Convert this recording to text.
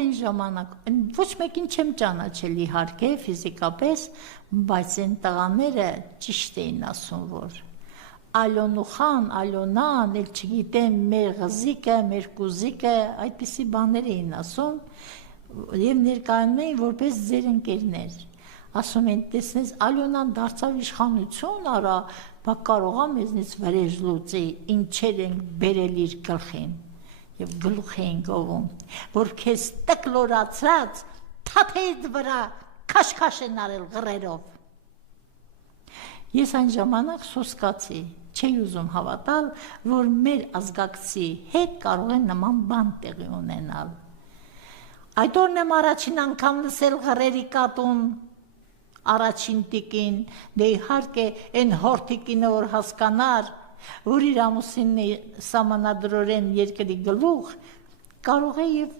այն ժամանակ ոչ մեկին չեմ ճանաչել իհարկե ֆիզիկապես, բայց այն տղաները ճիշտ էին ասում, որ Ալոնուխան, Ալոնան, էլ չգիտեմ, մեր ղզիկը, մեր կուզիկը, այդպիսի բաներ էին ասում եւ ներկայանում էին որպես ձեր ընկերներ։ Ասում են, տեսնես, Ալոնան դարձավ իշխանություն, արա, բա կարողա մեզնից վրեժ լուծի, ինչեր են բերել իր գլխին եւ գլուխ էին գովում, որ քեզ տկլորացած թաթեիդ վրա քաշքաշ են արել ղրերով։ Ես այն ժամանակ սոսկացի, չէի ուզում հավատալ, որ մեր ազգակցի հետ կարող է նման բան տեղի ունենալ։ Այդ օրն եմ առաջին անգամ լսել ղրերի կատուն, առաջին տիկին, դե իհարկե այն հորթիկինը որ հասկանար, որ իր ամուսինն է սահմանադրորեն երկրի գլուխ, կարող է եւ